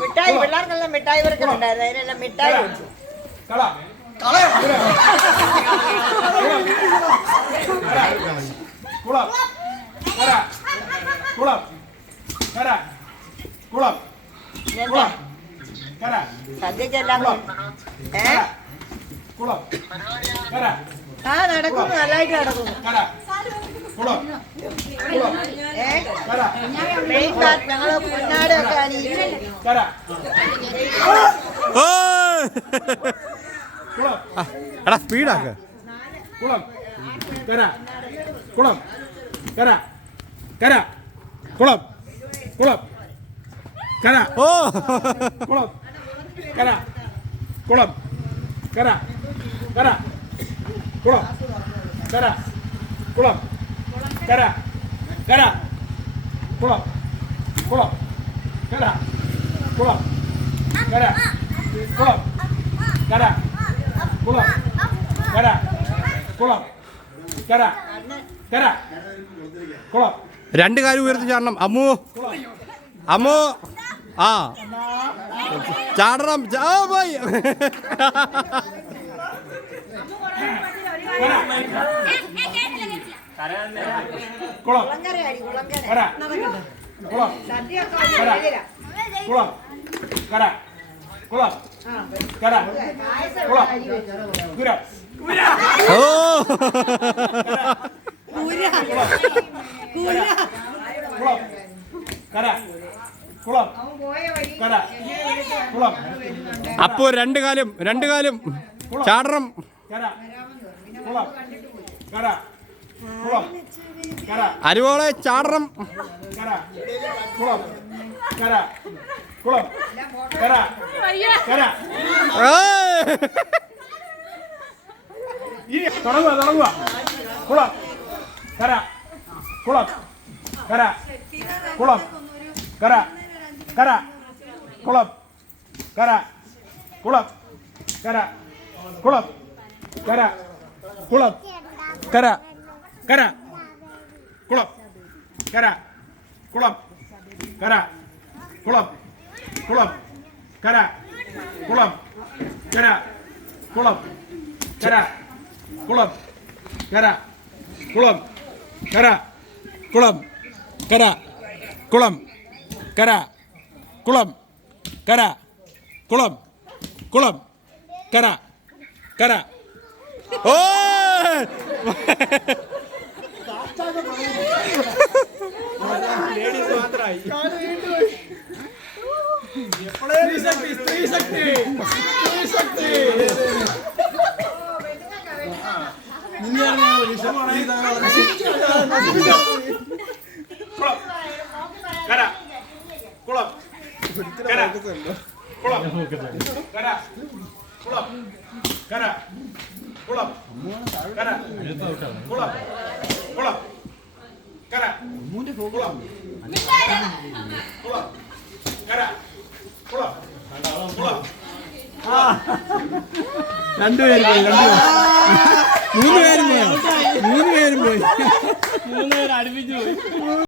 മിഠായി പിള്ളേർക്കെല്ലാം മിഠായി കൊടുക്കുന്നുണ്ടായിരുന്നു. അതിനെല്ലാം മിഠായി കൊടുത്തു. സദ്യക്കെല്ലാം നടക്കുന്നു, നല്ലതായിട്ട് നടക്കുന്നു. ഞങ്ങള് പൊന്നാടൊക്കെ എടാ സ്പീഡാക്ക. കുളം കര കുളം കര കര കുളം കുളം കര ഓ കുളം കര കുളം കര കര കുളം കര കുളം കര കര കുളം കുളം കര കുളം കര കുളം കര കുളം കര കുളം കര കര കുളം. രണ്ട് കാര്യം ഉയർത്തി ചാടണം. അമ്മു അമ്മു ആ ചാടണം. പോയി കുളം കര കുളം കര കുളം കര കുളം കര കുളം കുര ഓ കുളം കര കുളം കര കുളം. അപ്പോ രണ്ട് കാലും ചാടണം. കര കുളം കര കുളം കര അരുവോളെ ചാടണം. കര കുളം കര കുളം കര കര. ഇനി തുടങ്ങുക കുളം കര കുളം കര കുളം കര കര കുളം കര കുളം കര കുളം കര കുളം കര കര കുളം കര കുളം കര കുളം കുളം കര കുളം കര കുളം കര കുളം കര കുളം കര കുളം കര കുളം കര കുളം കര കുളം കുളം കര കര. ഓ ലേഡീസ് മാത്രമായി. സ്ത്രീ ശക്തി കര കുളം കര കുളം കര കുളം കര കുളം കര കുളം കുളം കര കുളം കുളം കര കുളം കുളം. രണ്ടുപേരും പോയി. മൂന്ന് പേരും പോയി. അടുപ്പിച്ചു പോയി.